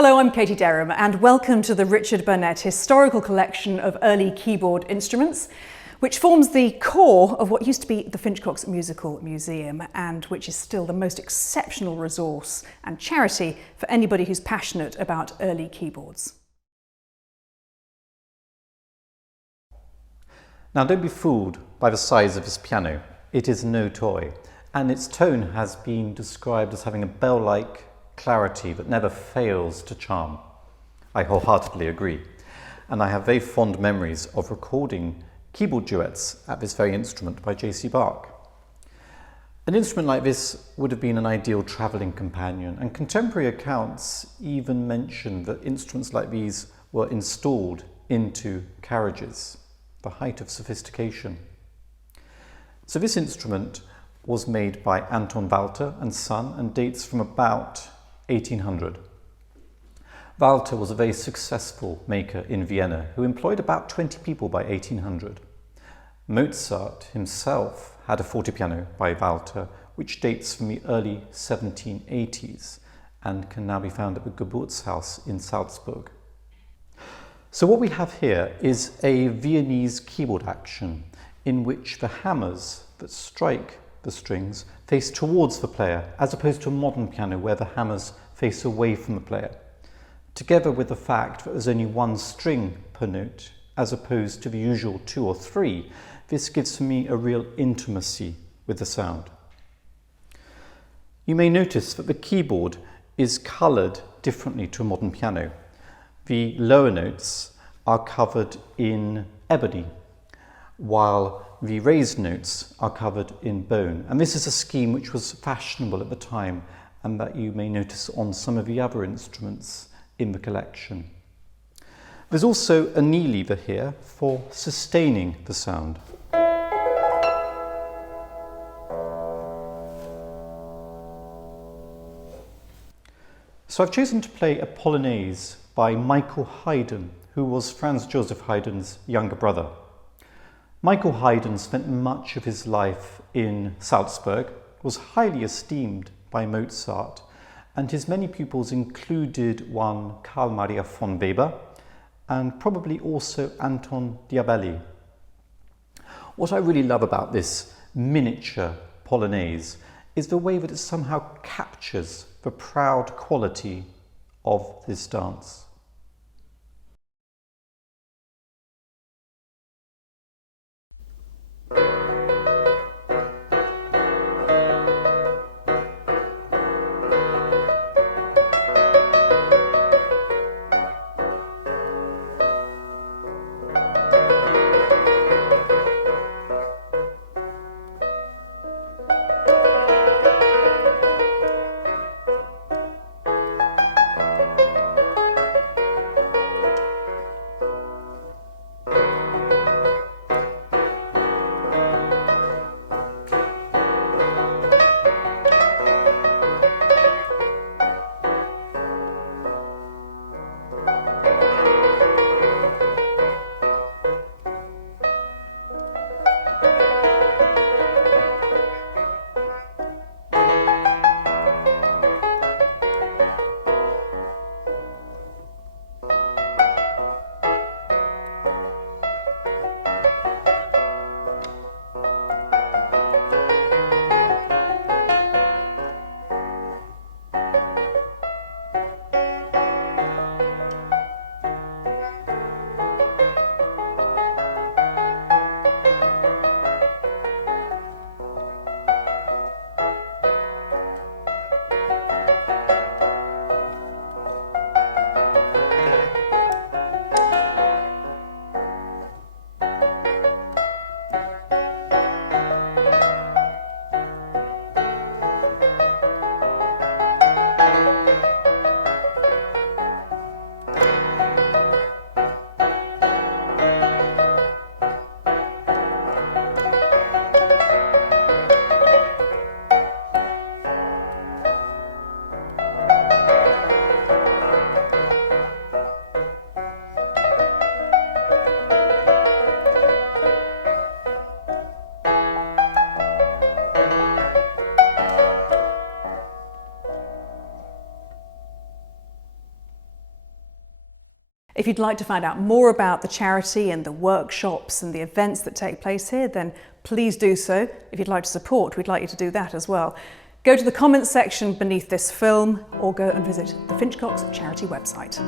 Hello, I'm Katie Derham and welcome to the Richard Burnett Historical Collection of Early Keyboard Instruments, which forms the core of what used to be the Finchcocks Musical Museum and which is still the most exceptional resource and charity for anybody who's passionate about early keyboards. Now don't be fooled by the size of this piano. It is no toy, and its tone has been described as having a bell-like clarity that never fails to charm. I wholeheartedly agree, and I have very fond memories of recording keyboard duets at this very instrument by J.C. Bach. An instrument like this would have been an ideal travelling companion, and contemporary accounts even mention that instruments like these were installed into carriages, the height of sophistication. So this instrument was made by Anton Walter and Son and dates from about 1800. Walter was a very successful maker in Vienna who employed about 20 people by 1800. Mozart himself had a fortepiano by Walter which dates from the early 1780s and can now be found at the Geburtshaus in Salzburg. So what we have here is a Viennese keyboard action in which the hammers that strike the strings face towards the player, as opposed to a modern piano where the hammers face away from the player. Together with the fact that there's only one string per note, as opposed to the usual 2 or 3, this gives me a real intimacy with the sound. You may notice that the keyboard is coloured differently to a modern piano. The lower notes are covered in ebony, while the raised notes are covered in bone. And this is a scheme which was fashionable at the time and that you may notice on some of the other instruments in the collection. There's also a knee lever here for sustaining the sound. So I've chosen to play a Polonaise by Michael Haydn, who was Franz Joseph Haydn's younger brother. Michael Haydn spent much of his life in Salzburg, was highly esteemed by Mozart, and his many pupils included one Carl Maria von Weber and probably also Anton Diabelli. What I really love about this miniature Polonaise is the way that it somehow captures the proud quality of this dance. If you'd like to find out more about the charity and the workshops and the events that take place here, then please do so. If you'd like to support, we'd like you to do that as well. Go to the comments section beneath this film or go and visit the Finchcocks charity website.